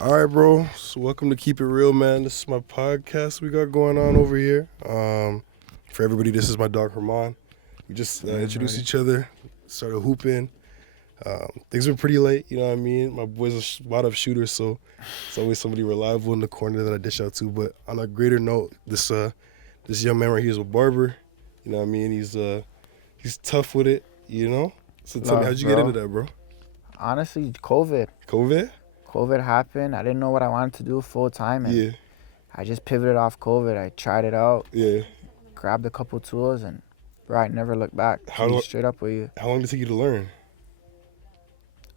All right, bro. So welcome to Keep It Real, man. This is my podcast we got going on over here. For everybody, this is my dog Herman. We just introduced each other, started hooping. Things were pretty late, you know what I mean? My boy's a spot-up shooter, so it's always somebody reliable in the corner that I dish out to. But on a greater note, this young man right here is a barber. You know what I mean? He's tough with it, you know? So tell me, how'd Love, you get into bro. that, bro? Honestly, COVID. COVID? COVID happened. I didn't know what I wanted to do full time, and Yeah, I just pivoted off COVID. I tried it out, yeah. grabbed a couple tools, and bro, I never looked back. To How be lo- straight up with you, how long did it take you to learn?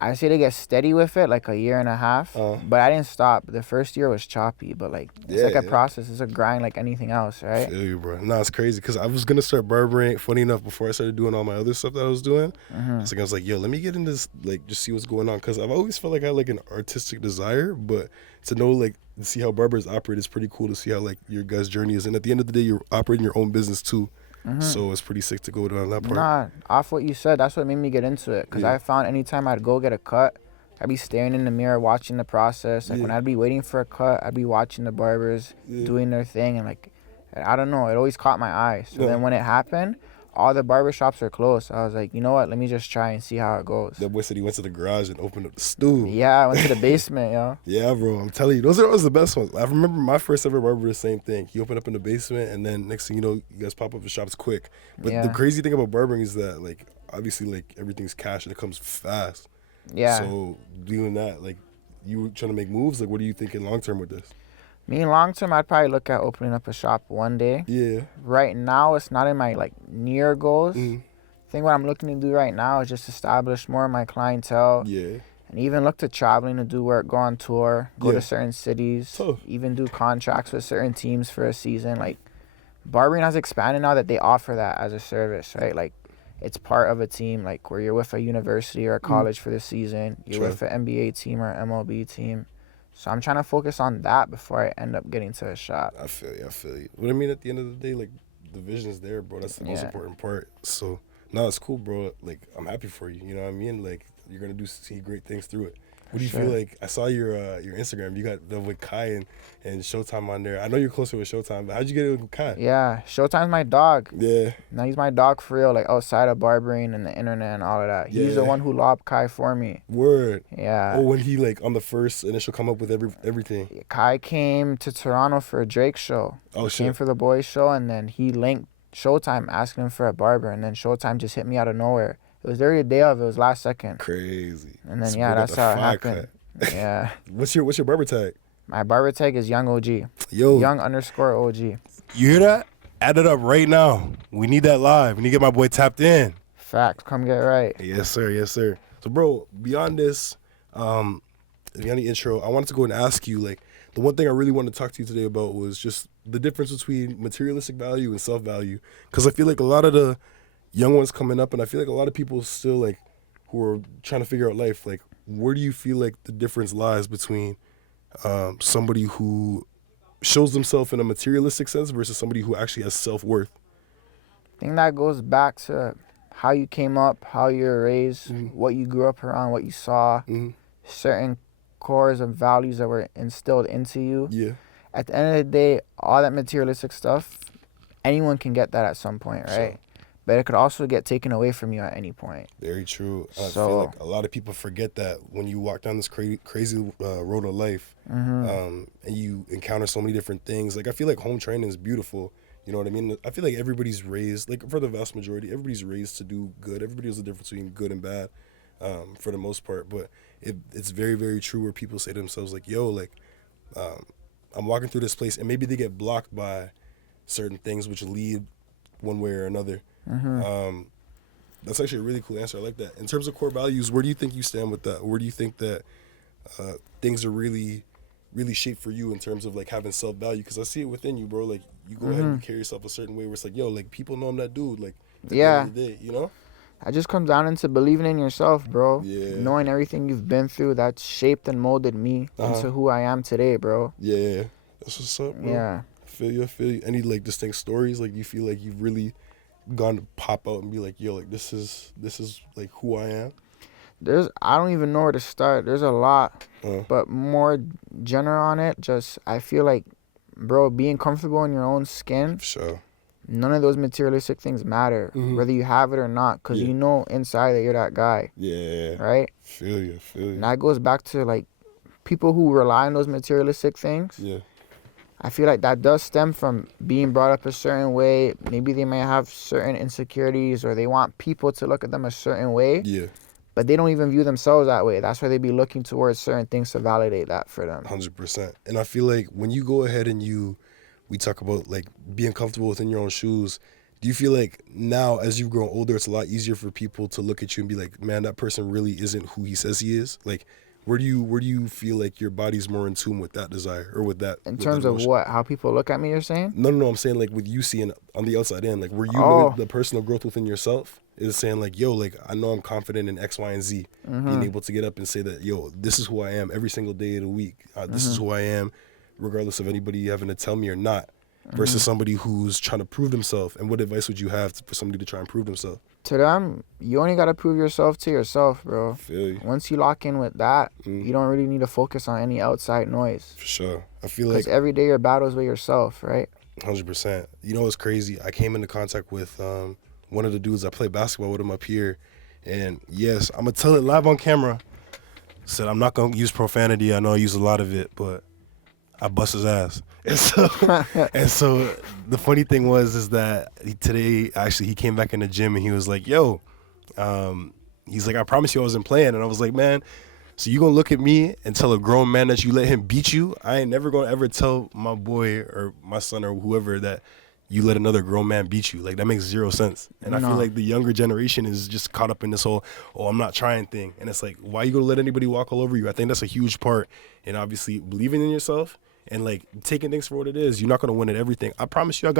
I say to get steady with it, like a year and a half. Uh, But I didn't stop. The first year was choppy, but like it's like a yeah. process. It's a grind, like anything else, right? Feel you, bro. Nah, it's crazy because I was gonna start barbering. Funny enough, before I started doing all my other stuff that I was doing, Mm-hmm. I was like, yo, let me get into this, like, just see what's going on. Because I've always felt like I had like an artistic desire, but to know like to see how barbers operate is pretty cool. To see how like your guys' journey is, and at the end of the day, you're operating your own business too. Mm-hmm. So it's pretty sick to go down that part. Nah, off what you said, that's what made me get into it. Cause Yeah. I found anytime I'd go get a cut, I'd be staring in the mirror watching the process. Like when Yeah. I'd be waiting for a cut, I'd be watching the barbers Yeah. doing their thing, and like I don't know, it always caught my eye. So Yeah. then when it happened, all the barber shops were closed. So I was like, you know what? Let me just try and see how it goes. That boy said he went to the garage and opened up the stew. Yeah, I went to the basement, yo. Yeah, bro. I'm telling you, those are always the best ones. I remember my first ever barber, the same thing. He opened up in the basement, and then next thing you know, you guys pop up the shops quick. But the Yeah, crazy thing about barbering is that, like, obviously, like, everything's cash and it comes fast. yeah. So doing that, like, you trying to make moves. Like, what are you thinking long term with this? Me long term, I'd probably look at opening up a shop one day. Yeah. Right now, it's not in my like near goals. Mm. I think what I'm looking to do right now is just establish more of my clientele. Yeah. And even look to traveling to do work, go on tour, go Yeah. to certain cities, Tough. even do contracts with certain teams for a season. Like barbering has expanded now that they offer that as a service, right? Like it's part of a team, like where you're with a university or a college for the season, you're True. with an NBA team or MLB team. So I'm trying to focus on that before I end up getting to a shop. I feel you. I feel you. But I mean, at the end of the day, like, the vision is there, bro. That's the most Yeah. important part. So, no, it's cool, bro. Like, I'm happy for you. You know what I mean? Like, you're gonna see great things through it. What do you feel Sure. like? I saw your Instagram. You got the with Kai and Showtime on there. I know you're closer with Showtime, but how'd you get it with Kai? Yeah, Showtime's my dog. Yeah. Now he's my dog for real, like outside of barbering and the internet and all of that. He's the Yeah. one who lobbed Kai for me. Word. Yeah. Oh, when he like on the first initial come up with everything. Kai came to Toronto for a Drake show. Oh He came shit. for the boys show, and then he linked Showtime asking him for a barber, and then Showtime just hit me out of nowhere. It was literally the day of. It was last second, Crazy. and then So yeah, we got that's the how it fire happened. Yeah, What's your barber tag? my barber tag is Young OG, Yo, Young underscore OG. you hear that? Add it up right now. We need that live. We need to get my boy tapped in. Facts, come get right. Yes, sir. Yes, sir. So, bro, beyond this, beyond the intro, I wanted to go and ask you, like, the one thing I really wanted to talk to you today about was just the difference between materialistic value and self-value. Because I feel like a lot of the young ones coming up, and I feel like a lot of people still, like, who are trying to figure out life, like, where do you feel like the difference lies between somebody who shows themselves in a materialistic sense versus somebody who actually has self-worth? I think that goes back to how you came up, how you were raised, Mhm. what you grew up around, what you saw, Hmm. certain cores of values that were instilled into you. Yeah. At the end of the day, all that materialistic stuff, anyone can get that at some point, right? Sure. But it could also get taken away from you at any point. Very true. I feel So- like a lot of people forget that when you walk down this crazy road of life, and you encounter so many different things. Like, I feel like home training is beautiful. You know what I mean? I feel like everybody's raised, like, for the vast majority, everybody's raised to do good. Everybody knows the difference between good and bad, for the most part. But it's very, very true where people say to themselves, like, yo, like, I'm walking through this place, and maybe they get blocked by certain things which lead one way or another. That's actually a really cool answer. I like that. In terms of core values, where do you think you stand with that? Where do you think that things are really, really shaped for you in terms of like having self value? Because I see it within you, bro. Like, you go ahead and you carry yourself a certain way where it's like, yo, like, people know I'm that dude. Like, at the Yeah. end of the day, you know? That just comes down into believing in yourself, bro. Yeah. Knowing everything you've been through, that's shaped and molded me into who I am today, bro. Yeah. That's what's up, bro. Yeah. I feel you. I feel you. Any like distinct stories? Like, you feel like you've really gone to pop out and be like, yo, like, this is like who I am? I don't even know where to start. There's a lot, Uh, but more general on it. Just I feel like, bro, being comfortable in your own skin. for sure. None of those materialistic things matter, Mhm. whether you have it or not, because Yeah. you know inside that you're that guy, Yeah. right? Feel you. And that goes back to like people who rely on those materialistic things. Yeah. I feel like that does stem from being brought up a certain way. Maybe they may have certain insecurities or they want people to look at them a certain way, Yeah. but they don't even view themselves that way. That's why they be looking towards certain things to validate that for them. 100%. And I feel like when you go ahead and we talk about like being comfortable within your own shoes. Do you feel like now, as you've grown older, it's a lot easier for people to look at you and be like, man, that person really isn't who he says he is? Like, where do you feel like your body's more in tune with that desire or with that? In with that terms of emotion? what? How people look at me, you're saying? No. I'm saying like with you seeing on the outside in, like where you Oh. limit the personal growth within yourself is saying like, yo, like I know I'm confident in X, Y, and Z. Being able to get up and say that, yo, this is who I am every single day of the week. This is who I am, regardless of anybody having to tell me or not. Versus somebody who's trying to prove themselves. And what advice would you have for somebody to try and prove themselves? To them, you only gotta prove yourself to yourself, bro. Feel you. Once you lock in with that, you don't really need to focus on any outside noise. For sure. I feel Because like every day your battles with yourself, right? 100%. You know what's crazy? I came into contact with one of the dudes I play basketball with him up here. And yes, I'm going to tell it live on camera. Said I'm not going to use profanity. I know I use a lot of it, but I bust his ass. And so the funny thing is that today, actually, he came back in the gym and he was like, yo, he's like, I promise you I wasn't playing. And I was like, man, so you gonna look at me and tell a grown man that you let him beat you? I ain't never gonna ever tell my boy or my son or whoever that you let another grown man beat you. Like, that makes zero sense. And I feel like the younger generation is just caught up in this whole, oh, I'm not trying thing. And it's like, why you gonna let anybody walk all over you? I think that's a huge part in obviously believing in yourself and like taking things for what it is. You're not gonna win at everything. I promise you,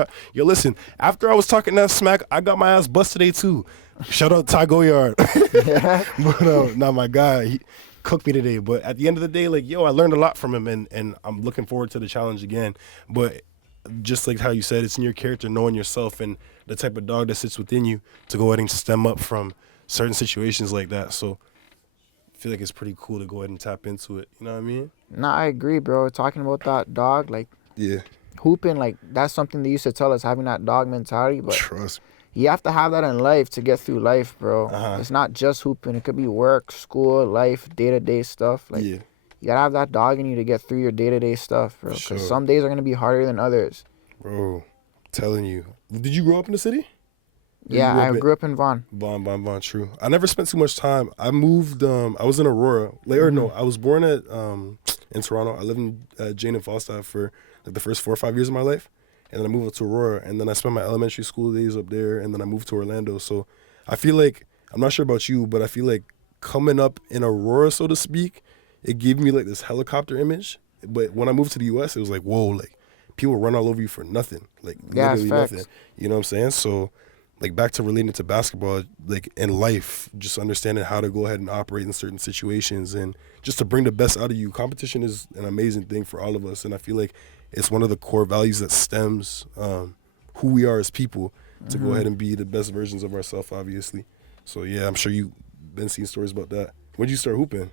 listen, after I was talking that smack, I got my ass busted today too. Shout out Ty Goyard. But not my guy. He cooked me today. But at the end of the day, like, yo, I learned a lot from him and I'm looking forward to the challenge again. But just like how you said, it's in your character, knowing yourself and the type of dog that sits within you to go ahead and stem up from certain situations like that. So I feel like it's pretty cool to go ahead and tap into it. You know what I mean? Nah, I agree, bro. Talking about that dog, like, Yeah. hooping, like, that's something they used to tell us, having that dog mentality. But Trust you have to have that in life to get through life, bro. Uh-huh. It's not just hooping. It could be work, school, life, day-to-day stuff. Like, Yeah. you gotta have that dog in you to get through your day-to-day stuff, bro. Because Sure. some days are gonna be harder than others. Bro, telling you. Did you grow up in the city? Or Yeah, you I grew up in Vaughan. Von, true. I never spent too much time. I moved, I was in Aurora. No, I was born in Toronto. I lived in Jane and Falstaff for like the first 4 or 5 years of my life. And then I moved up to Aurora. And then I spent my elementary school days up there. And then I moved to Orlando. So I feel like, I'm not sure about you, but I feel like coming up in Aurora, so to speak, it gave me like this helicopter image. But when I moved to the U.S., it was like, whoa, like people run all over you for nothing. Like Yeah, literally facts. nothing. You know what I'm saying? So like back to relating to basketball, like in life, just understanding how to go ahead and operate in certain situations and just to bring the best out of you. Competition is an amazing thing for all of us. And I feel like it's one of the core values that stems who we are as people to go ahead and be the best versions of ourselves, obviously. So yeah, I'm sure you've been seeing stories about that. When did you start hooping?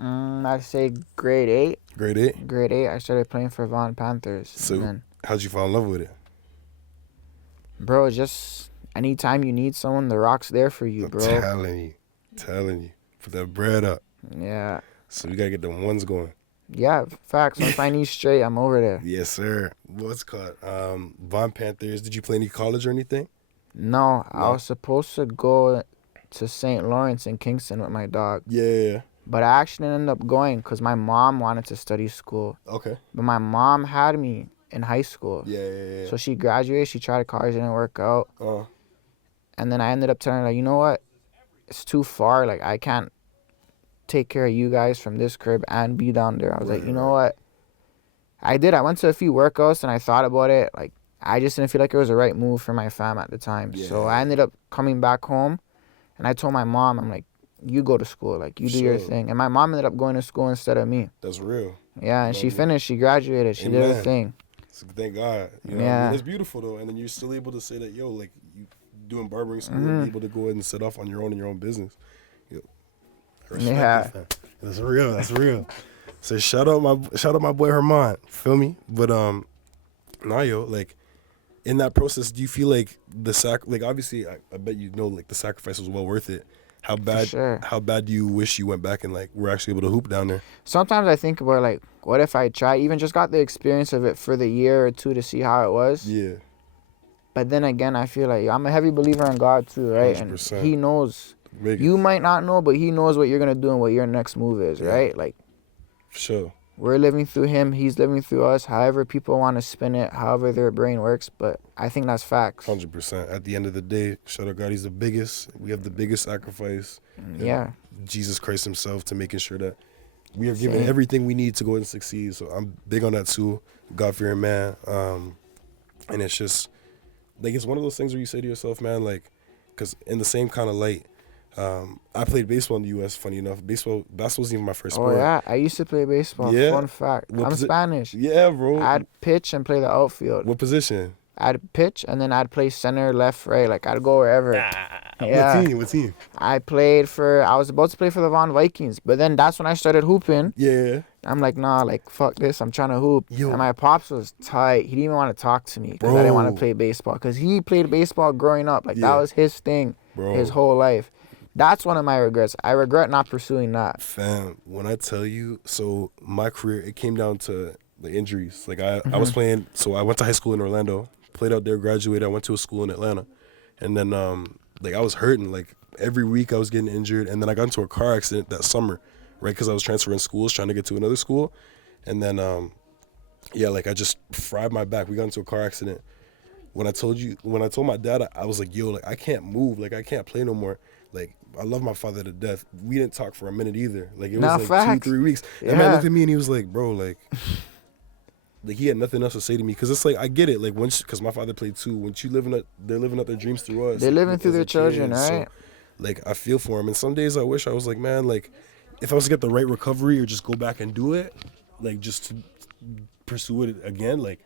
I'd say grade 8. Grade 8? Grade 8, I started playing for Vaughan Panthers. So And then, how'd you fall in love with it? bro, just anytime you need someone, the Rock's there for you, I'm bro. telling you. Put that bread up. Yeah. So we gotta get them ones going. Yeah, facts. Once I need straight, I'm over there. Yes, sir. What's it called? Von Panthers. Did you play any college or anything? No, I No? was supposed to go to St. Lawrence in Kingston with my dog. Yeah. But I actually ended up going because my mom wanted to study school. Okay. But my mom had me in high school. Yeah. So she graduated. She tried college. It didn't work out. And then I ended up telling her, like, you know what? It's too far. Like, I can't take care of you guys from this crib and be down there. I was like, you know what? I did. I went to a few workouts and I thought about it. Like, I just didn't feel like it was the right move for my fam at the time. So I ended up coming back home and I told my mom, I'm like, you go to school. Like, you do your Sure. thing. And my mom ended up going to school instead of me. That's real. Yeah, and she Love it. finished. She graduated. She did her Amen. thing. So thank God. You know what I Yeah. mean? It's beautiful though, and then you're still able to say that, yo, like you doing barbering school and be able to go ahead and set off on your own in your own business. Yo, Respect Yeah. it, fam. That's real. That's real. So shout out my boy Herman. Feel me? But nah, yo, like in that process, do you feel like like obviously I bet you know like the sacrifice was well worth it. Sure. How bad do you wish you went back and like were actually able to hoop down there? Sometimes I think about like, what if I try, even just got the experience of it for the year or two to see how it was. Yeah. But then again, I feel like I'm a heavy believer in God too, right? 100%. And He knows. Vegas. You might not know, but He knows what you're gonna do and what your next move is, Yeah. right? Like, For sure. we're living through Him, He's living through us. However people want to spin it, however their brain works, but I think that's facts. 100%. At the end of the day, shout out God, He's the biggest. We have the biggest sacrifice. Yeah. Jesus Christ Himself to making sure that we are given Same. everything we need to go and succeed. So I'm big on that too. God-fearing man. And it's just like it's one of those things where you say to yourself, man, like, because in the same kind of light, I played baseball in the U.S. Funny enough, basketball wasn't even my first Oh sport. yeah, I used to play baseball. Yeah? Fun fact. What I'm Spanish. Yeah, bro. I'd pitch and play the outfield. What position? I'd pitch and then I'd play center, left, right. Like I'd go wherever. Yeah. What team? I was about to play for the Vaughan Vikings, but then that's when I started hooping. Yeah. I'm like, nah, like fuck this. I'm trying to hoop. Yo. And my pops was tight. He didn't even want to talk to me because I didn't want Bro. to play baseball. Because he played baseball growing up. Like Yeah. that was his thing, Bro. his whole life. That's one of my regrets. I regret not pursuing that. Fam, when I tell you, so my career, it came down to the injuries. Like I was playing, so I went to high school in Orlando, played out there, graduated. I went to a school in Atlanta, and then like I was hurting. Like every week I was getting injured, and then I got into a car accident that summer, right? Because I was transferring schools, trying to get to another school, and then yeah, like I just fried my back. We got into a car accident. When I told my dad, I was like, yo, like I can't move, like I can't play no more. Like I love my father to death. We didn't talk for a minute either. Like it was like facts. 2-3 weeks. Yeah. And man looked at me and he was like, bro, like he had nothing else to say to me. Cause it's like I get it. Like cause my father played too. When they're living out their dreams through us. They're living like, through as their a children, kid. right? So, like I feel for him. And some days I wish I was like, man, like if I was to get the right recovery or just go back and do it, like just to pursue it again, like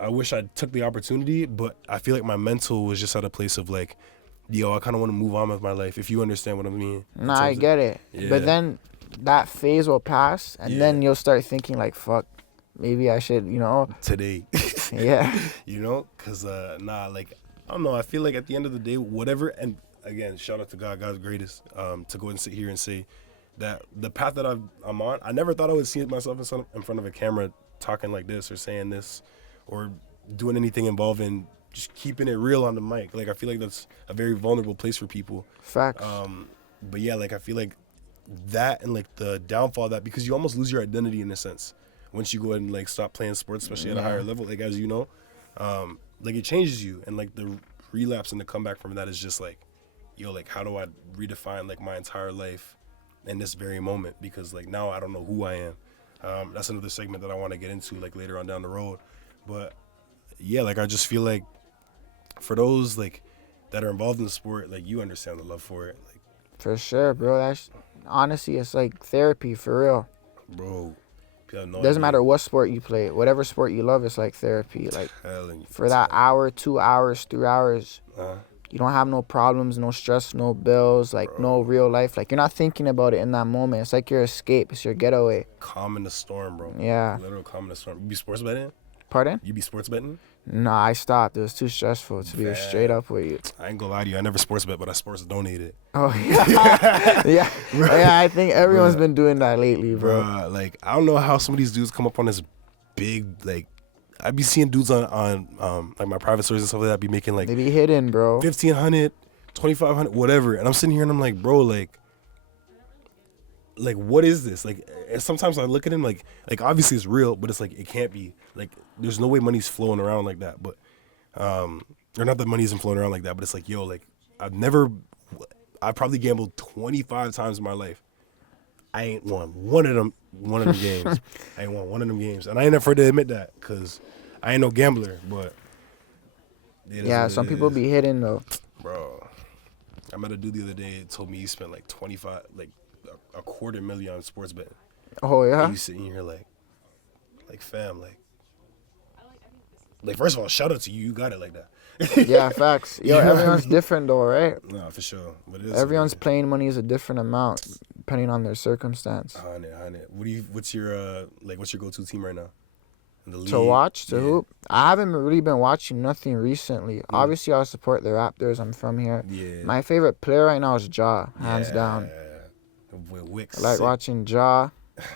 I wish I took the opportunity, but I feel like my mental was just at a place of like, yo, I kind of want to move on with my life, if you understand what I mean. Nah, I get it. Yeah. But then that phase will pass, and Yeah. then you'll start thinking like, fuck, maybe I should, Today. Yeah. You know? Because, like, I don't know. I feel like at the end of the day, whatever, and again, shout out to God, God's greatest, to go and sit here and say that the path that I'm on, I never thought I would see myself in front of a camera talking like this or saying this or doing anything involving just keeping it real on the mic. Like I feel like that's a very vulnerable place for people. Facts. But yeah, like I feel like that and like the downfall of that, because you almost lose your identity in a sense once you go ahead and like stop playing sports, especially at a higher level, like as you know, like it changes you, and like the relapse and the comeback from that is just like, yo, like how do I redefine like my entire life in this very moment? Because like now I don't know who I am. That's another segment that I want to get into like later on down the road. But yeah, like I just feel like for those like that are involved in the sport, like you understand the love for it, like For sure, bro. That's honestly, it's like therapy for real. bro. Doesn't matter what sport you play, whatever sport you love, it's like therapy. Like for that hour, 2 hours, 3 hours, you don't have no problems, no stress, no bills, like no real life. Like you're not thinking about it in that moment. It's like your escape. It's your getaway. Calm in the storm, bro. Yeah. Literal calm in the storm. You be sports betting? Pardon? You be sports betting? Nah, I stopped. It was too stressful to be straight up with you. I ain't gonna lie to you. I never sports bet, but I sports donated. Oh yeah, yeah, yeah. I think everyone's been doing that lately, bro. Bruh, like I don't know how some of these dudes come up on this big like. I be seeing dudes on like my private stories and stuff like that be making like They be hidden, bro. 1,500, 2,500, whatever, and I'm sitting here and I'm like, bro, like what is this? Like, and sometimes I look at him like obviously it's real, but it's like it can't be. Like, there's no way money's flowing around like that. But, or not that money isn't flowing around like that, but it's like, yo, like I probably gambled 25 times in my life. I ain't won one of them games. I ain't won one of them games, and I ain't afraid to admit that because I ain't no gambler. But yeah, some people be hidden though. Bro, I met a dude the other day. It told me he spent like 25, like a $250,000 on sports betting. Oh yeah. And you sitting here like fam, like first of all, shout out to you. You got it like that. Yeah, facts. Yo, You know what I everyone's mean? different though, right? No, for sure. But it is Everyone's playing money is a different amount. depending on their circumstance. 100. What's your go-to team right now in the league? To watch, to hoop. I haven't really been watching nothing recently. Obviously, I'll support the Raptors. I'm from here. Yeah. My favorite player right now is Ja, hands down. Wick's I like sick. watching Ja.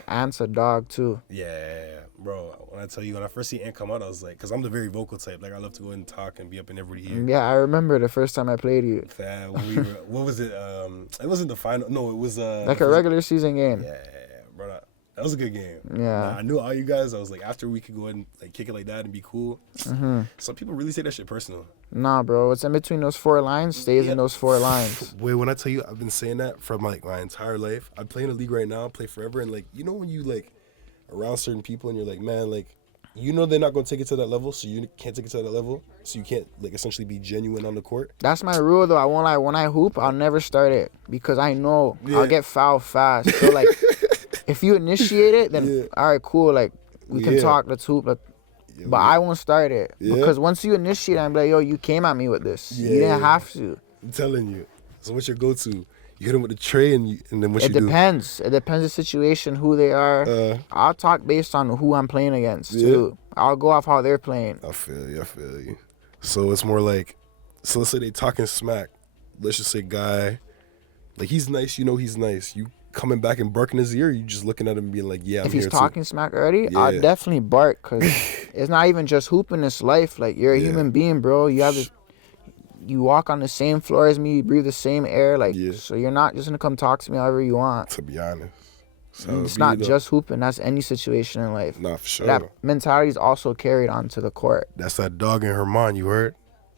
Ant's a dog, too. Yeah, bro. When I tell you, when I first see Ant come out, I was like, because I'm the very vocal type. Like, I love to go and talk and be up in everybody's ear. Yeah, I remember the first time I played you. Fam, what was it? It wasn't the final. No, it was Like a regular season game. Yeah, bro. That was a good game. Yeah. I knew all you guys. I was like, after we could go ahead and like kick it like that and be cool. Mm-hmm. Some people really take that shit personal. Nah, bro. What's in between those 4 lines stays in those 4 lines. Wait, when I tell you, I've been saying that from like my entire life. I play in a league right now, play forever, and like, you know when you like around certain people and you're like, man, like, you know they're not gonna take it to that level, so you can't take it to that level, so you can't like essentially be genuine on the court. That's my rule, though. I won't lie. When I hoop, I'll never start it because I know I'll get fouled fast. So like, if you initiate it, then all right, cool. Like we can talk. Let's hoop. But I won't start it because once you initiate, I'm like, yo, you came at me with this. You didn't have to. I'm telling you. So what's your go-to? You hit them with the tray and then what you do? It depends. It depends the situation, who they are. I'll talk based on who I'm playing against too. I'll go off how they're playing. I feel you. So it's more like, so let's say they talking smack. Let's just say guy, like he's nice. You know he's nice. You coming back and barking his ear. Or you just looking at him and being like, yeah, I'm if he's here talking too. smack already, I'll definitely bark because it's not even just hooping this life. Like you're a human being, bro. You walk on the same floor as me, you breathe the same air, like so you're not just gonna come talk to me however you want. To be honest, it's not just hooping. That's any situation in life. Nah, for sure. That mentality is also carried onto the court. That's that dog in her mind. You heard?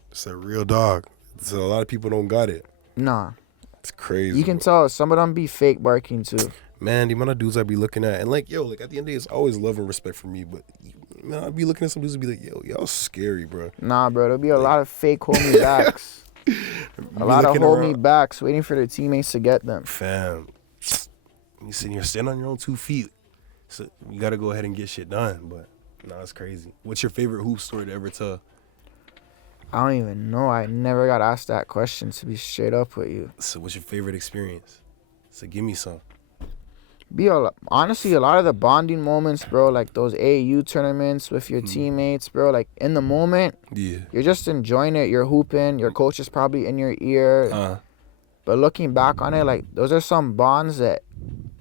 It's a real dog. So a lot of people don't got it. Nah, it's crazy. You can tell some of them be fake barking too. Man, the amount of dudes I be looking at, and like, yo, like at the end of the day, it's always love and respect for me. But man, I'd be looking at some dudes and be like, yo, y'all scary, bro. Nah, bro, there'll be a lot of fake hold me backs. A lot of hold me backs waiting for their teammates to get them. Fam, you sitting here standing on your own 2 feet, so you got to go ahead and get shit done. But nah, it's crazy. What's your favorite hoop story to ever tell? I don't even know. I never got asked that question, to be straight up with you. So what's your favorite experience? So give me some. Honestly, a lot of the bonding moments, bro, like those AAU tournaments with your teammates, bro, like in the moment, you're just enjoying it. You're hooping. Your coach is probably in your ear. But looking back on it, like those are some bonds that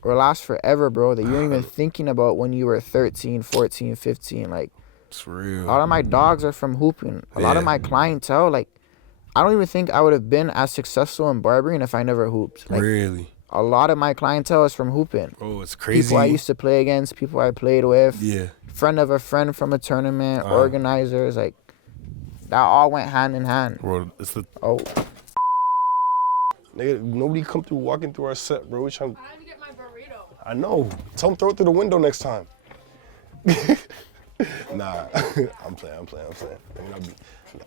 will last forever, bro, that you weren't even thinking about when you were 13, 14, 15. Like, it's real. A lot of my dogs are from hooping. A lot of my clientele, like, I don't even think I would have been as successful in barbering if I never hooped. Like, really? A lot of my clientele is from hooping. Oh, it's crazy. People I used to play against, people I played with. Yeah. Friend of a friend from a tournament, organizers, like, that all went hand in hand. Bro, it's the... Oh. Nigga, nobody come through walking through our set, bro. I had to get my burrito. I know. Tell them throw it through the window next time. Nah, I'm playing.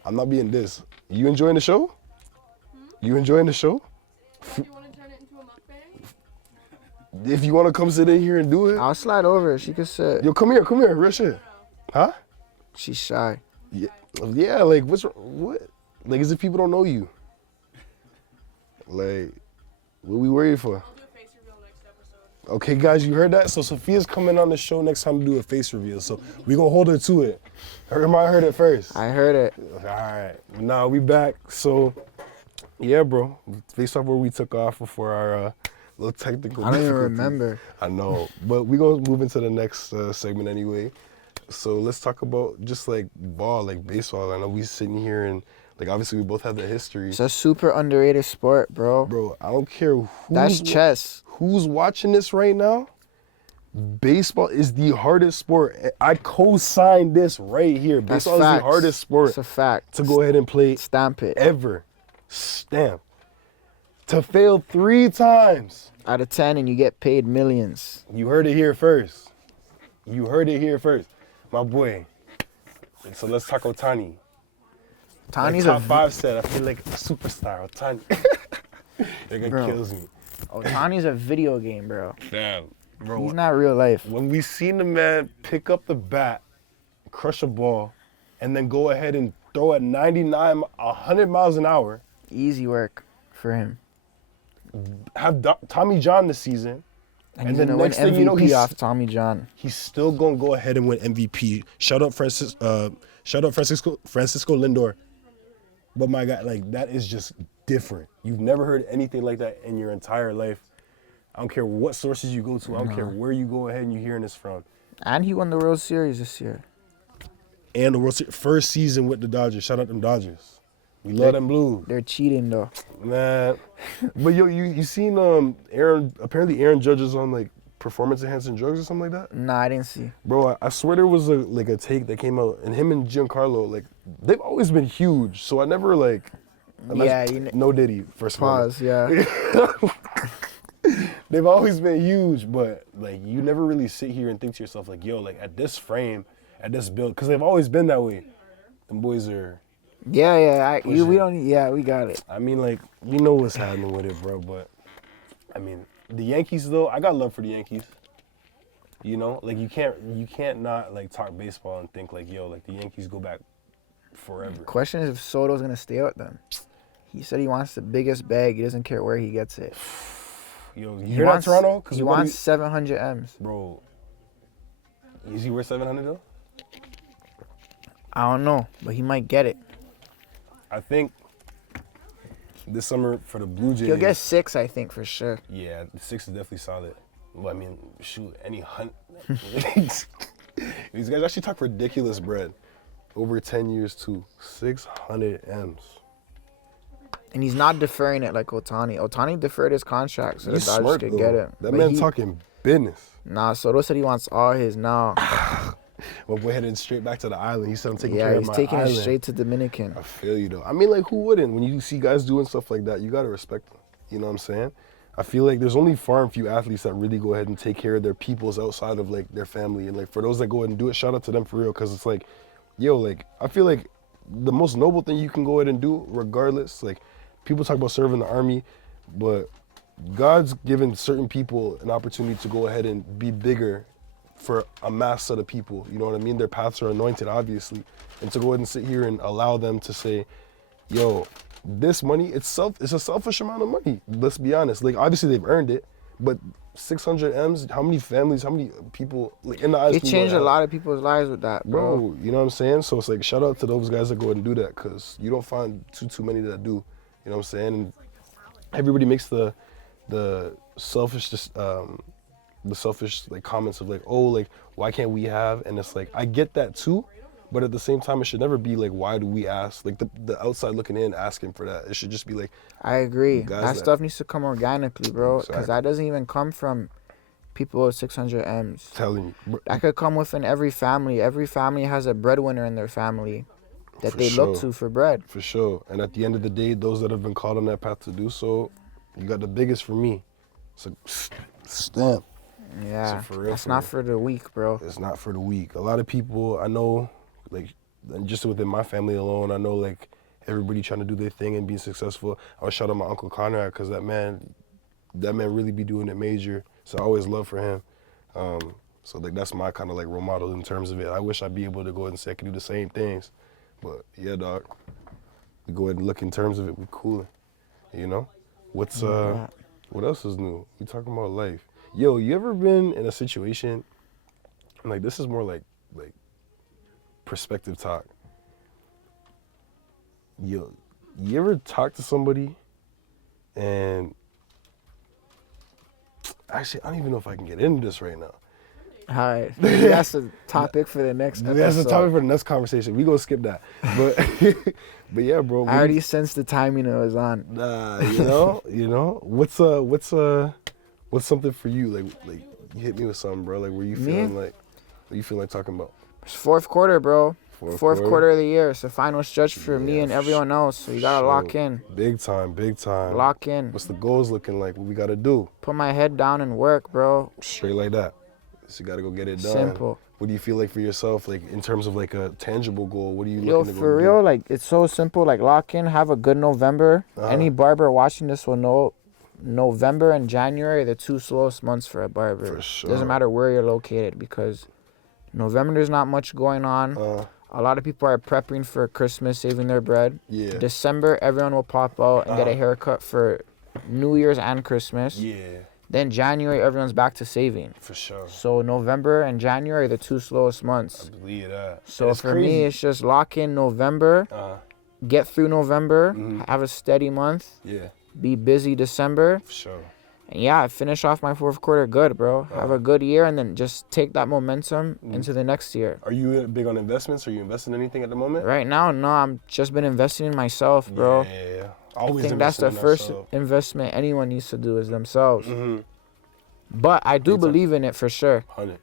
I'm not being this. You enjoying the show? You enjoying the show? Do you want to turn it into a mukbang? If you want to come sit in here and do it. I'll slide over. She could sit. Yo, come here, real shit. Huh? She's shy. Yeah, like, what? Like, as if people don't know you. Like, what we worried for? I'll do a face reveal next episode. Okay, guys, you heard that? So Sophia's coming on the show next time to do a face reveal. So we gonna hold her to it. Her might heard it first. I heard it. All right. Now we back. So, yeah, bro. Based off where we took off before our little technical I don't even difficulties. remember. I know. But we gonna move into the next segment anyway. So let's talk about just like ball, like baseball. I know we sitting here and like obviously we both have the history. It's a super underrated sport, bro. Bro, I don't care That's chess. Who's watching this right now. Baseball is the hardest sport. I co-sign this right here. That's Baseball is the hardest sport. It's a fact. To go ahead and play. Stamp it. Ever. Stamp. To fail 3 times. Out of 10 and you get paid millions. You heard it here first. My boy. So let's talk Ohtani. Ohtani's Top 5 set. I feel like a superstar. Ohtani. That guy kills me. Ohtani's a video game, bro. Damn. Bro, he's not real life. When we seen the man pick up the bat, crush a ball, and then go ahead and throw at 99, 100 miles an hour. Easy work for him. have Tommy John this season, And and he's then gonna win next thing you know, MVP off Tommy John. he's still gonna go ahead and win MVP. Shout out Francisco Lindor. But my God, like that is just different. You've never heard anything like that in your entire life. I don't care what sources you go to. I don't care where you go ahead and you're hearing this from. And he won the World Series this year. And the World Series first season with the Dodgers. Shout out them Dodgers. We love them Blues. They're cheating though. Man. But yo, you seen Aaron Judge is on like performance enhancing drugs or something like that? Nah, I didn't see. Bro, I swear there was a take that came out, and him and Giancarlo, like, they've always been huge. So I never like, no Diddy, first of all. Pause, yeah. They've always been huge, but like you never really sit here and think to yourself like, yo, like at this frame, at this build, because they've always been that way. Them boys are. Yeah, we got it. I mean, like we know what's happening with it, bro. But I mean, the Yankees though, I got love for the Yankees. You know, like you can't not like talk baseball and think like, yo, like the Yankees go back forever. Question is if Soto's gonna stay with them. He said he wants the biggest bag. He doesn't care where he gets it. Yo, you hear that, Toronto? He wants 700 M's. Bro, is he worth 700 though? I don't know, but he might get it. I think this summer for the Blue Jays. He'll get 6, I think, for sure. Yeah, the 6 is definitely solid. Well, I mean, shoot, any hunt. These guys actually talk ridiculous bread. Over 10 years too. 600 M's. And he's not deferring it like Ohtani. Ohtani deferred his contract so the He's Dodgers smart, could though. get it. That But man talking business. Nah, Soto said he wants all his now. Well, we're heading straight back to the island. He said, I'm taking care Yeah, of he's my taking island. it straight to Dominican. I feel you, though. I mean, like, who wouldn't? When you see guys doing stuff like that, you got to respect them. You know what I'm saying? I feel like there's only far and few athletes that really go ahead and take care of their peoples outside of, like, their family. And, like, for those that go ahead and do it, shout out to them for real. Because it's like, yo, like, I feel like the most noble thing you can go ahead and do, regardless, like, people talk about serving the army, but God's given certain people an opportunity to go ahead and be bigger for a mass set of people. You know what I mean? Their paths are anointed, obviously. And to go ahead and sit here and allow them to say, yo, this money, it's a selfish amount of money. Let's be honest. Like, obviously they've earned it, but 600 M's, how many families, how many people, like, in the eyes He changed a lot of people's lives with that, bro. you know what I'm saying? So it's like, shout out to those guys that go ahead and do that, because you don't find too many that do. You know what I'm saying? And everybody makes the selfish like comments of like, oh, like, why can't we have? And it's like, I get that too, but at the same time, it should never be like, why do we ask? Like the outside looking in asking for that. It should just be like, I agree. guys That stuff needs to come organically, bro, because Exactly. that doesn't even come from people with 600 M's. telling you. That could come within every family. Every family has a breadwinner in their family that For they look sure. to for bread. For sure. And at the end of the day, those that have been called on that path to do so, you got the biggest for me. It's a stamp. Yeah, for real, that's for not real. for the weak, bro. It's not for the weak. A lot of people I know, like, and just within my family alone, I know like everybody trying to do their thing and be successful. I was shout out my Uncle Conrad, because that man really be doing it major. So I always love for him. So like that's my kind of like role model in terms of it. I wish I'd be able to go ahead and say I could do the same things. But yeah, dog. We go ahead and look in terms of it, we coolin'. You know? What else is new? We talking about life. Yo, you ever been in a situation, like this is more like perspective talk. Yo, you ever talk to somebody and actually I don't even know if I can get into this right now. All right, that's a topic for the next episode. That's the topic for the next conversation. We gonna skip that. But but yeah, bro. I already sensed the timing it was on. You know, what's something for you? Like you hit me with something, bro. Like where you feeling like, what you feel like talking about? It's fourth quarter, bro. Fourth quarter of the year. It's the final stretch for me Yeah, and everyone else. So you gotta lock in. Big time. Lock in. What's the goals looking like? What we gotta do? Put my head down and work, bro. Straight like that. So you gotta go get it done. Simple. What do you feel like for yourself, like in terms of like a tangible goal? What are you Yo, looking to for go real, like it's so simple. Like lock in, have a good November. Any barber watching this will know November and January are the two slowest months for a barber. For sure. Doesn't matter where you're located, because November there's not much going on. A lot of people are prepping for Christmas, saving their bread. Yeah. December, everyone will pop out and get a haircut for New Year's and Christmas. Yeah, Then January, everyone's back to saving. for sure. So November and January are the 2 slowest I months. believe that. So It's for crazy. me, it's just lock in November, get through November, have a steady month, Yeah, be busy December. for sure. And yeah, finish off my fourth quarter good, bro. Have a good year and then just take that momentum into the next year. Are you big on investments? Are you investing in anything at the moment? Right now, no, I'm just been investing in myself, bro. Yeah. I Always think that's the investing in first ourselves. investment anyone needs to do is themselves. Mm-hmm. But I do Big time. believe in it for sure. 100.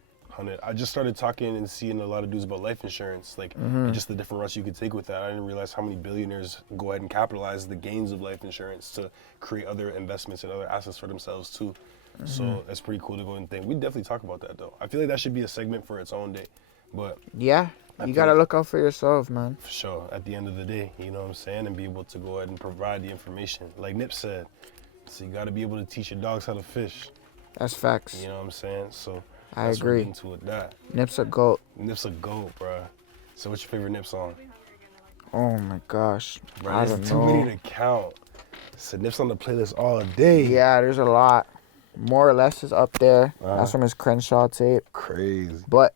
I just started talking and seeing a lot of dudes about life insurance, like Mm-hmm. and just the different routes you could take with that. I didn't realize how many billionaires go ahead and capitalize the gains of life insurance to create other investments and other assets for themselves too. Mm-hmm. So that's pretty cool to go and think. We definitely talk about that though. I feel like that should be a segment for its own day. But Yeah, I you feel gotta like- look out for yourself, man. for sure, at the end of the day, you know what I'm saying, and be able to go ahead and provide the information. Like Nip said, so you got to be able to teach your dogs how to fish. That's facts. You know what I'm saying? So I that's what we're agree. getting to with that. Nip's a goat. Nip's a goat, bruh. So what's your favorite Nip song? Oh my gosh. Bro, I there's don't too many know. to count. So Nip's on the playlist all day. Yeah, there's a lot. More or less is up there. Uh-huh. That's from his Crenshaw tape. Crazy. But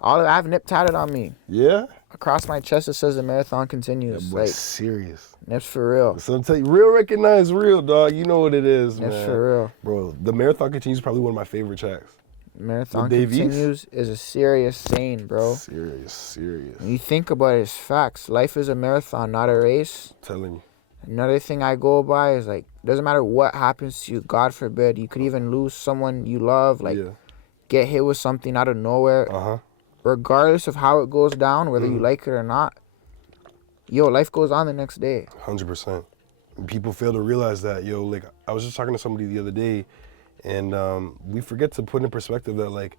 I have Nip tatted on me. Yeah? Across my chest it says the marathon That continues. boy Like serious. Nip's for real. So I'm telling you, real recognize real, dog. You know what it is, Nip's man. for real. Bro, the Marathon Continues is probably one of my favorite tracks. Marathon With Dave East? continues is a serious saying, bro. Serious. When you think about it, it's facts. Life is a marathon, not a race. Telling you. Another thing I go by is like, doesn't matter what happens to you, God forbid, you could even lose someone you love, like yeah. get hit with something out of nowhere. Uh-huh. Regardless of how it goes down, whether you like it or not, yo, life goes on the next day. 100%. People fail to realize that, yo. Like, I was just talking to somebody the other day, and we forget to put in perspective that, like,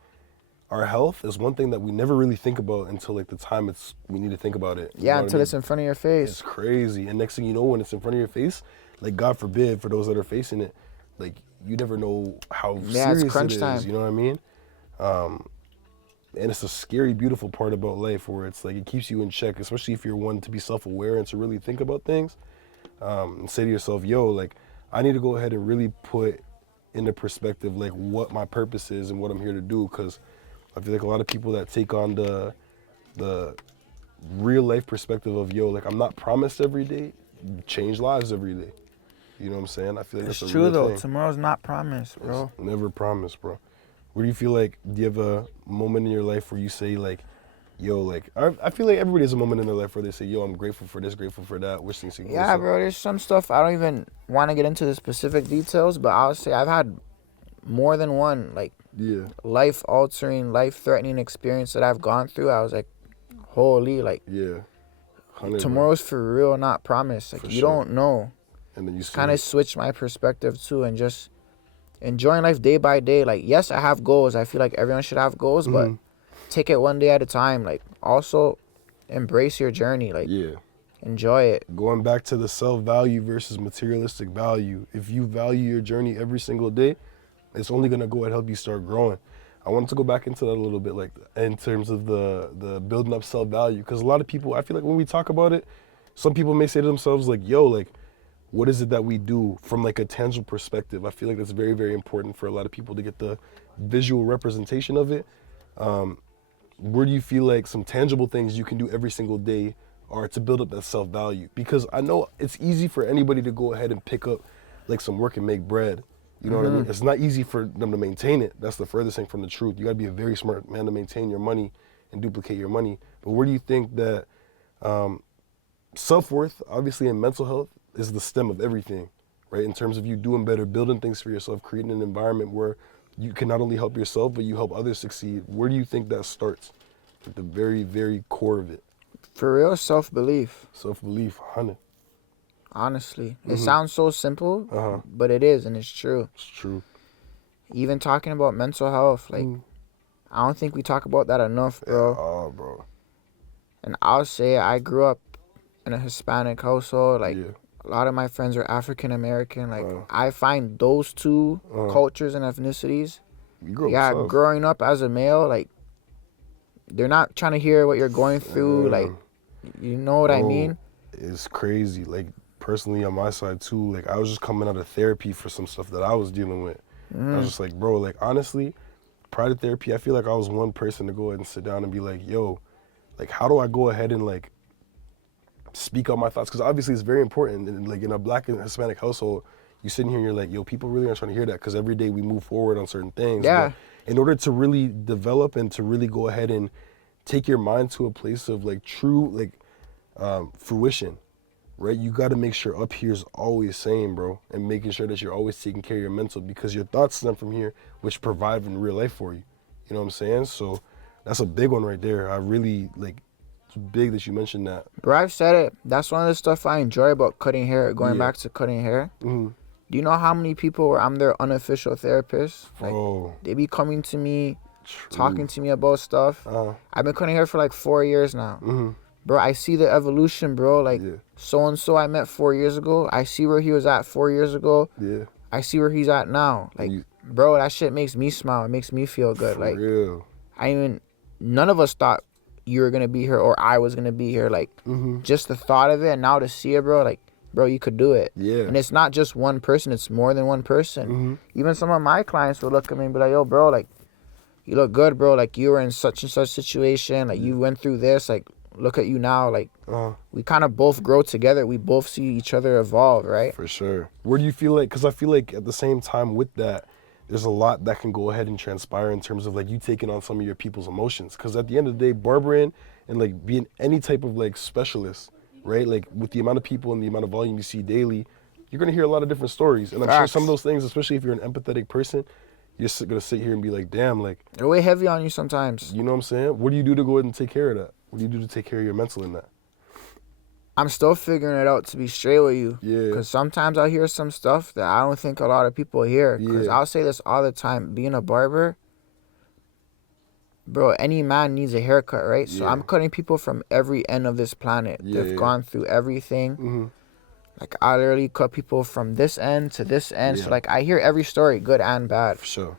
our health is one thing that we never really think about until, like, the time we need to think about it. You Yeah, know what I until mean? it's in front of your face. It's crazy. And next thing you know, when it's in front of your face, like, God forbid, for those that are facing it, like, you never know how Yeah, it's serious crunch it is. time. You know what I mean? And it's a scary, beautiful part about life where it's like it keeps you in check, especially if you're one to be self-aware and to really think about things. And say to yourself, yo, like, I need to go ahead and really put into perspective, like, what my purpose is and what I'm here to do. Because I feel like a lot of people that take on the real life perspective of, yo, like, I'm not promised every day, change lives every day. You know what I'm saying? I feel like It's that's a true real though. thing. Tomorrow's not promised, bro. It's never promised, bro. Where do you feel like, do you have a moment in your life where you say, like, yo, like, I feel like everybody has a moment in their life where they say, yo, I'm grateful for this, grateful for that, wish things could go Yeah, so. bro. There's some stuff I don't even want to get into the specific details, but I'll say I've had more than one like Yeah, life-altering, life-threatening experience that I've gone through. I was like, holy, like yeah. 100, tomorrow's for real, not promised. Like For you sure. don't know. bro. And then you see Kind of switched my perspective too, and just enjoying life day by day. Like, yes, I have goals. I feel like everyone should have goals, but take it one day at a time. Like, also embrace your journey. Like, yeah. enjoy it. Going back to the self-value versus materialistic value. If you value your journey every single day, it's only gonna go and help you start growing. I wanted to go back into that a little bit, like in terms of the building up self-value, because a lot of people, I feel like when we talk about it, some people may say to themselves like, yo, like, what is it that we do from like a tangible perspective? I feel like that's very, very important for a lot of people to get the visual representation of it. Where do you feel like some tangible things you can do every single day are to build up that self-value? Because I know it's easy for anybody to go ahead and pick up like some work and make bread. You know what I mean? It's not easy for them to maintain it. That's the furthest thing from the truth. You gotta be a very smart man to maintain your money and duplicate your money. But where do you think that self-worth, obviously, and mental health is the stem of everything, right? In terms of you doing better, building things for yourself, creating an environment where you can not only help yourself, but you help others succeed. Where do you think that starts? At the very, very core of it. For real, self-belief. Self-belief, 100. Honestly, it sounds so simple, Uh-huh. but it is, and it's true. It's true. Even talking about mental health, like I don't think we talk about that enough, bro. Oh, bro. And I'll say I grew up in a Hispanic household. Like Yeah. a lot of my friends are African American. Like Uh. I find those two cultures and ethnicities. You grew up Yeah, tough. growing up as a male, like they're not trying to hear what you're going through. Like, you know what I Bro, mean? It's crazy. Like, personally on my side too, like I was just coming out of therapy for some stuff that I was dealing with. I was just like, bro, like honestly, prior to therapy, I feel like I was one person to go ahead and sit down and be like, yo, like how do I go ahead and like speak out my thoughts? Because obviously it's very important. And like in a Black and Hispanic household, you sitting here and you're like, yo, people really aren't trying to hear that because every day we move forward on certain things. Yeah. But in order to really develop and to really go ahead and take your mind to a place of like true like fruition, right? You got to make sure up here is always sane, bro, and making sure that you're always taking care of your mental because your thoughts stem from here, which provide in real life for you. You know what I'm saying? So that's a big one right there. I really like. It's big that you mentioned that. Bro, I've said it. That's one of the stuff I enjoy about cutting hair. Going back to cutting hair. Mm-hmm. Do you know how many people where I'm their unofficial therapist? Like, Bro. they be coming to me, True. talking to me about stuff. I've been cutting hair for like 4 years now. Mm-hmm. Bro, I see the evolution, bro. Like, Yeah. so-and-so I met 4 years ago. I see where he was at 4 years ago. Yeah. I see where he's at now. Like, bro, that shit makes me smile. It makes me feel good. For like, real. None of us thought you were going to be here or I was going to be here. Like, just the thought of it and now to see it, bro, like, bro, you could do it. Yeah. And it's not just one person. It's more than one person. Even some of my clients would look at me and be like, yo, bro, like, you look good, bro. Like, you were in such and such situation. Like, you went through this. Like, look at you now. Like, we kind of both grow together. We both see each other evolve, right? For sure. Where do you feel like, because I feel like at the same time with that, there's a lot that can go ahead and transpire in terms of like you taking on some of your people's emotions. Because at the end of the day, barbering and like being any type of like specialist, right? Like with the amount of people and the amount of volume you see daily, you're going to hear a lot of different stories. And I'm sure some of those things, especially if you're an empathetic person, you're going to sit here and be like, damn, like. They're way heavy on you sometimes. You know what I'm saying? What do you do to go ahead and take care of that? What do you do to take care of your mental in that? I'm still figuring it out, to be straight with you. Yeah. Because sometimes I hear some stuff that I don't think a lot of people hear. Because I'll say this all the time. Being a barber, bro, any man needs a haircut, right? So I'm cutting people from every end of this planet. They've gone through everything. Like, I literally cut people from this end to this end. So, like, I hear every story, good and bad. For sure.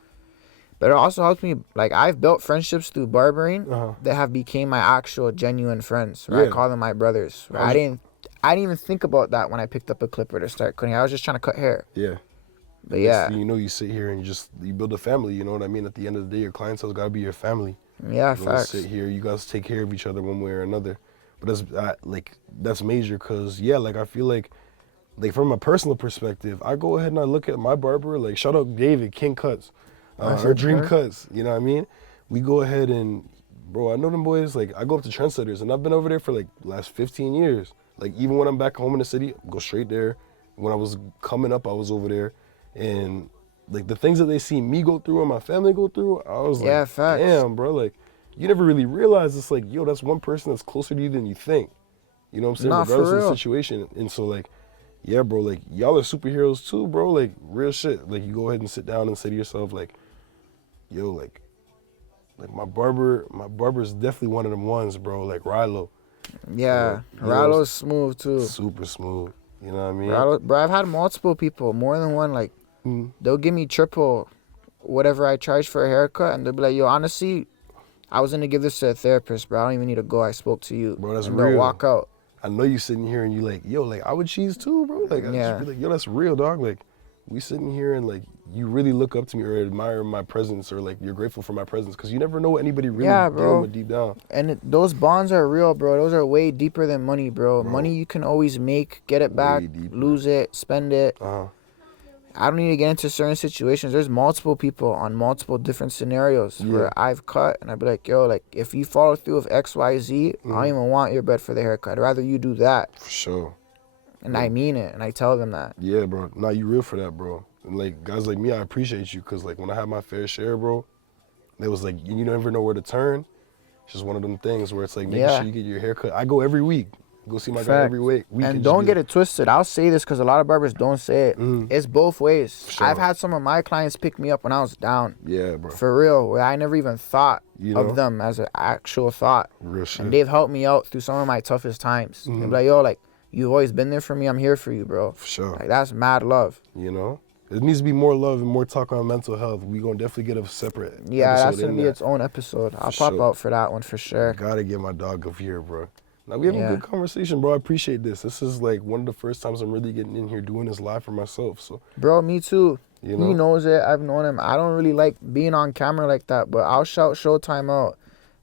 But it also helps me, like, I've built friendships through barbering that have became my actual genuine friends. Right? I call them my brothers. Right? I didn't even think about that when I picked up a clipper to start cutting. I was just trying to cut hair. Yeah. But yeah. You know, you sit here and you build a family, you know what I mean? At the end of the day, your clientele's got to be your family. Yeah, you facts. Sit here, you guys take care of each other one way or another. But that's major because, like, I feel like from a personal perspective, I go ahead and I look at my barber, like, shout out David, King Cuts. Our Dream Cuts, you know what I mean? We go ahead and, bro, I know them boys, like, I go up to Trendsetters, and I've been over there for, like, last 15 years. Like, even when I'm back home in the city, I go straight there. When I was coming up, I was over there. And, like, the things that they see me go through and my family go through, I was like, facts. Damn, bro, like, you never really realize it's like, yo, that's one person that's closer to you than you think. You know what I'm saying? Nah, regardless for of the real. situation. And so, like, yeah, bro, like, y'all are superheroes too, bro. Like, real shit. Like, you go ahead and sit down and say to yourself, like, yo, like my barber's definitely one of them ones, bro. Like Rilo. Yeah, You know, Rallo's smooth too. Super smooth. You know what I mean? Rallo, bro, I've had multiple people, more than one. Like, they'll give me triple whatever I charge for a haircut, and they'll be like, yo, honestly, I was gonna give this to a therapist, bro. I don't even need to go. I spoke to you. Bro, that's and real. They'll walk out. I know you sitting here and you like, yo, like I would cheese too, bro. Like, I just be like, yo, that's real, dog. Like, we sitting here and like you really look up to me or admire my presence or like you're grateful for my presence because you never know what anybody really dealing with deep down. And those bonds are real, bro. Those are way deeper than money, bro. Money you can always make, get it back, lose it, spend it. I don't need to get into certain situations. There's multiple people on multiple different scenarios where I've cut and I'd be like, yo, like if you follow through with X, Y, Z, I don't even want your bed for the haircut. I'd rather you do that. For sure. And I mean it, and I tell them that. Yeah, bro. Nah, you real for that, bro. And like guys like me, I appreciate you because like when I had my fair share, bro, it was like you never know where to turn. It's just one of them things where it's like making sure you get your haircut. I go every week. Go see my guy every week. And don't get it twisted. I'll say this because a lot of barbers don't say it. It's both ways. Sure. I've had some of my clients pick me up when I was down. Yeah, bro. For real, where I never even thought You know? of them as an actual thought. Real shit. And they've helped me out through some of my toughest times. They'll be like, yo, like, you've always been there for me. I'm here for you, bro. For sure. Like, that's mad love. You know? There needs to be more love and more talk on mental health. We're going to definitely get a separate Yeah, episode that's going in to be that. its own episode. I'll pop out for that one for sure. Gotta get my dog up here, bro. Now we have Yeah. a good conversation, bro. I appreciate this. This is like one of the first times I'm really getting in here doing this live for myself. So, Bro, me too. you know, He knows it. I've known him. I don't really like being on camera like that, but I'll shout Showtime out.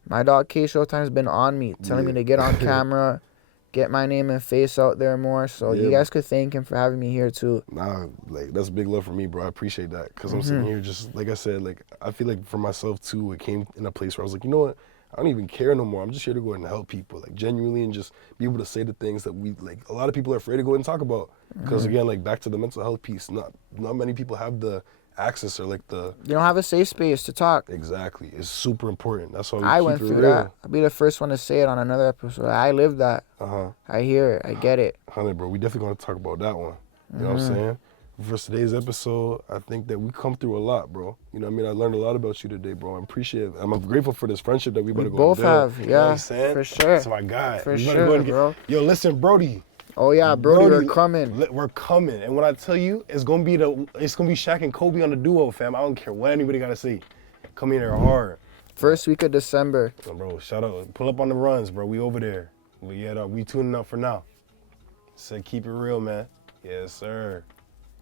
My dog K Showtime's been on me, telling me to get on camera, get my name and face out there more. So you Yeah. guys could thank him for having me here too. nah, like that's big love for me, bro. I appreciate that because I'm sitting here just like I said, like I feel like for myself too. It came in a place where I was like, you know what? I don't even care no more. I'm just here to go ahead and help people, like genuinely, and just be able to say the things that we like. A lot of people are afraid to go ahead and talk about because again, like back to the mental health piece. Not many people have the access or like the You don't have a safe space to talk. exactly. It's super important. That's why we I keep went it through real. that. I'll be the first one to say it on another episode. I lived that. I hear it. I get it. 100, bro. We definitely gonna talk about that one. You know what I'm saying? For today's episode, I think that we come through a lot, bro. You know what I mean? I learned a lot about you today, bro. I appreciate it. I'm grateful for this friendship that we about to go both and build. have, You know what yeah, I'm saying? for sure. That's my guy. For We better sure, go and get- bro. Yo, listen, Brody. Oh yeah, Brody, we're coming. We're coming. And when I tell you, it's gonna be Shaq and Kobe on the duo, fam. I don't care what anybody gotta say. Come in there hard. First week of December. So, bro, shout out. Pull up on the runs, bro. We over there. We tuning up for now. Said keep it real, man. Yes, sir.